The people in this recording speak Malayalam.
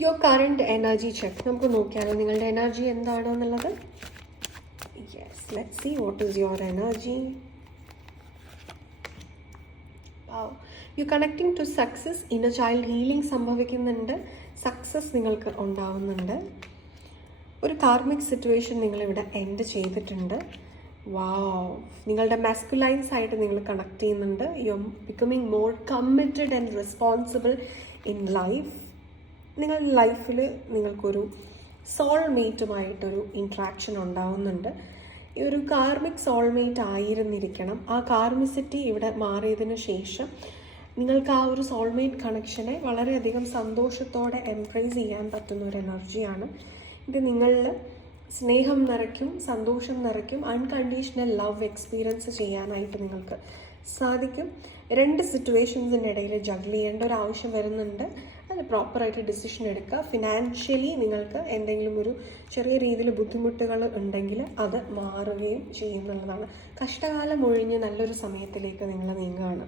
യുവർ കറണ്ട് എനർജി ചെക്ക് നമുക്ക് നോക്കിയാലോ നിങ്ങളുടെ എനർജി എന്താണെന്നുള്ളത്. Yes, let's see what is your energy. You connecting to success. Inner child healing സംഭവിക്കുന്നുണ്ട്. സക്സസ് നിങ്ങൾക്ക് ഉണ്ടാവുന്നുണ്ട്. ഒരു കാർമിക് സിറ്റുവേഷൻ നിങ്ങളിവിടെ എൻഡ് ചെയ്തിട്ടുണ്ട്. വാവ്, നിങ്ങളുടെ മാസ്കുലൈൻസ് ആയിട്ട് നിങ്ങൾ കണക്ട് ചെയ്യുന്നുണ്ട്. You are becoming more committed and responsible in life. നിങ്ങളുടെ ലൈഫിൽ നിങ്ങൾക്കൊരു സോൾമേറ്റുമായിട്ടൊരു ഇൻട്രാക്ഷൻ ഉണ്ടാവുന്നുണ്ട്. ഈ ഒരു കാർമിക് സോൾമേറ്റ് ആയിരുന്നിരിക്കണം. ആ കാർമിസിറ്റി ഇവിടെ മാറിയതിന് ശേഷം നിങ്ങൾക്ക് ആ ഒരു സോൾമേറ്റ് കണക്ഷനെ വളരെയധികം സന്തോഷത്തോടെ എംബ്രേസ് ചെയ്യാൻ പറ്റുന്ന ഒരു എനർജിയാണ് ഇത്. നിങ്ങളിൽ സ്നേഹം നിറയ്ക്കും, സന്തോഷം നിറയ്ക്കും, അൺകണ്ടീഷണൽ ലവ് എക്സ്പീരിയൻസ് ചെയ്യാനായിട്ട് നിങ്ങൾക്ക് സാധിക്കും. രണ്ട് സിറ്റുവേഷൻസിൻ്റെ ഇടയിൽ ജഗ്ൽ ചെയ്യേണ്ട ഒരു ആവശ്യം വരുന്നുണ്ട്. അത് പ്രോപ്പറായിട്ട് ഡിസിഷൻ എടുക്കുക. ഫിനാൻഷ്യലി നിങ്ങൾക്ക് എന്തെങ്കിലും ഒരു ചെറിയ രീതിയിൽ ബുദ്ധിമുട്ടുകൾ ഉണ്ടെങ്കിൽ അത് മാറുകയും ചെയ്യുന്നുള്ളതാണ്. കഷ്ടകാലം ഒഴിഞ്ഞ് നല്ലൊരു സമയത്തിലേക്ക് നിങ്ങൾ നീങ്ങുകയാണ്.